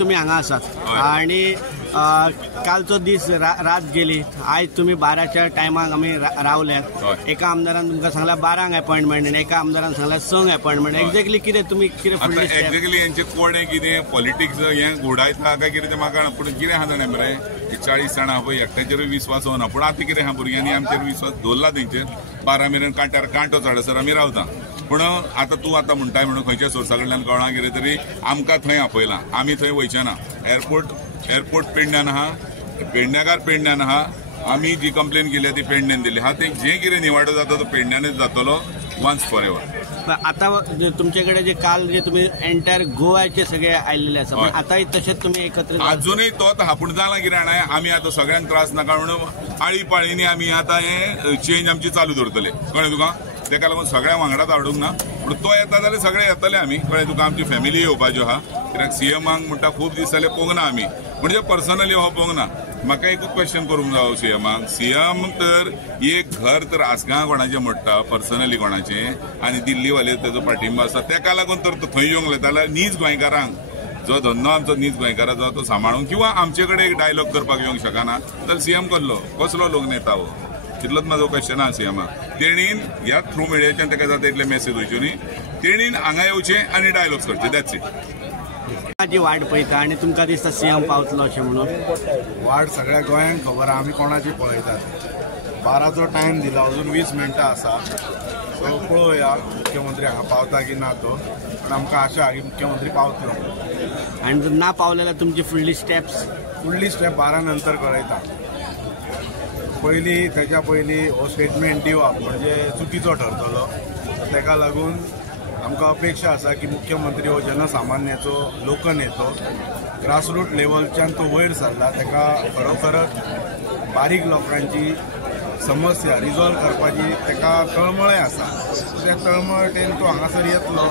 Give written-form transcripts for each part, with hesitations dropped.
तुम्ही हांगा आसात आणि कालचो दीस रात गेली आज तुम्ही 12च्या टायमाक आम्ही रावल्यात एका आमदारान तुमकां सांगला 12 अपॉइंटमेंट आणि एका आमदारान सांगला 6 अपॉइंटमेंट एक्झॅक्टली कितें तुमी कितें फुडलें एक्झॅक्टली यांचे कोणे कितें पॉलिटिक्स हे घोडायता काय कितें म्हाका पूण कितें आहा जाणा मरे 40 जाणां पळय एकट्याचेर विश्वास होना पूण आतां कितें आहा भुरग्यांनी आमचेर विश्वास दवरला तेंचेर 12 मेरेन कांटो चडसर आमी रावता पूण आतां तूं आतां म्हणटाय म्हणून खंयच्या सोर्सा कडल्यान कळना कितें तरी आमकां थंय आपयलां आमी थंय वयचे ना एअरपोर्ट पेडण्यान आहा पेडण्याकार पेडण्यान आहा आमी जी कंप्लेन केली ती पेडण्यान दिली हा ते जे कितें निवाडो जाता तो पेडण्यानच जातलो वन्स फॉर एवर आता तुमच्याकडे जे काल जे तुम्ही एंटायर गोवाचे सगळे आयलेले आसा आतांय तशेंच तुम्ही एकत्र अजूनय तोच आहा पूण जाला कितें जाणां आमी आतां सगळ्यांक त्रास नाका म्हणून आळी पाळींनी आमी आतां हे चेंज आमची चालू दवरतले कळ्ळें तुका तेका लागून सगळ्या वांगडाच हाडूंक ना पूण तो येता जाल्यार सगळे येतले आमी कळ्ळें तुका आमची फॅमिली येवपाच्यो आहा कित्याक सीएमाक म्हणटा खूब दीस जाले पळोवंक ना आमी म्हणजे पर्सनली हो पळोवंक ना म्हाका एकूच क्वेश्चन करूंक जाय सीएमाक सीएम तर एक घर तर आसगांव कोणाचें मोडटा पर्सनली कोणाचें आनी दिल्लीवाले ताजो पाठिंबा आसा तेका लागून तर तो थंय येवंक जाल्यार नीज गोंयकारांक जो धंदो आमचो नीज गोंयकाराचो तो सांबाळूंक किंवा आमचे कडेन एक डायलॉग करपाक येवंक शकना तर सीएम कसलो लोक नेता हो तितलोच म्हाजो क्वेश्चन आहा सीएमाक तेणीन ह्या थ्रू मिडियाच्यान ताका जाता इतले मेसेज वयच्यो न्ही तेणीन हांगा येवचें आनी डायलॉग्स करचे दॅट्स इट जी वाट पळयता आनी तुमकां दिसता सीएम पावतलो अशें म्हणून वाट सगळ्या गोंयांक खबर आमी कोणाची पळयतात 12चो टायम दिला अजून 20 मिनटां आसा सो पळोवया मुख्यमंत्री हांगा पावता की ना तो पण आमकां आशा आहा की मुख्यमंत्री पावतलो आनी जर ना पावले जाल्यार तुमची फुडली स्टेप 12 नंतर कळयता पयलीं तेच्या पयलीं हो स्टेटमेंट दिवप म्हणजे चुकीचो ठरतलो तेका लागून आमकां अपेक्षा आसा की मुख्यमंत्री हो जनसामान्याचो लोकनेतो ग्रासरूट लेवलच्यान तो वयर सरला तेका खरोखरच बारीक लोकांची समस्या रिजॉल्व करपाची तेका तळमळे आसा त्या तळमळटेन तो हांगासर येतलो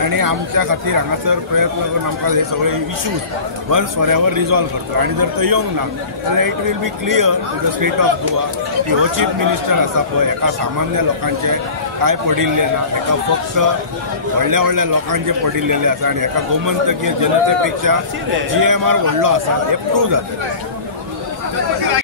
आनी आमच्या खातीर हांगासर प्रयत्न करून आमकां हे सगळे issues once for ever resolve करतलो आनी जर तो येवंक ना जाल्यार it will be clear to the state of Goa की हो चीफ मिनिस्टर आसा पळय हेका सामान्य लोकांचे काय पडिल्ले ना हेका फक्त व्हडल्या लोकांचे पडिल्लेले आसा आनी हेका गोमंतकीय जनते पेक्षा GMR व्हडलो आसा हे प्रूव जाता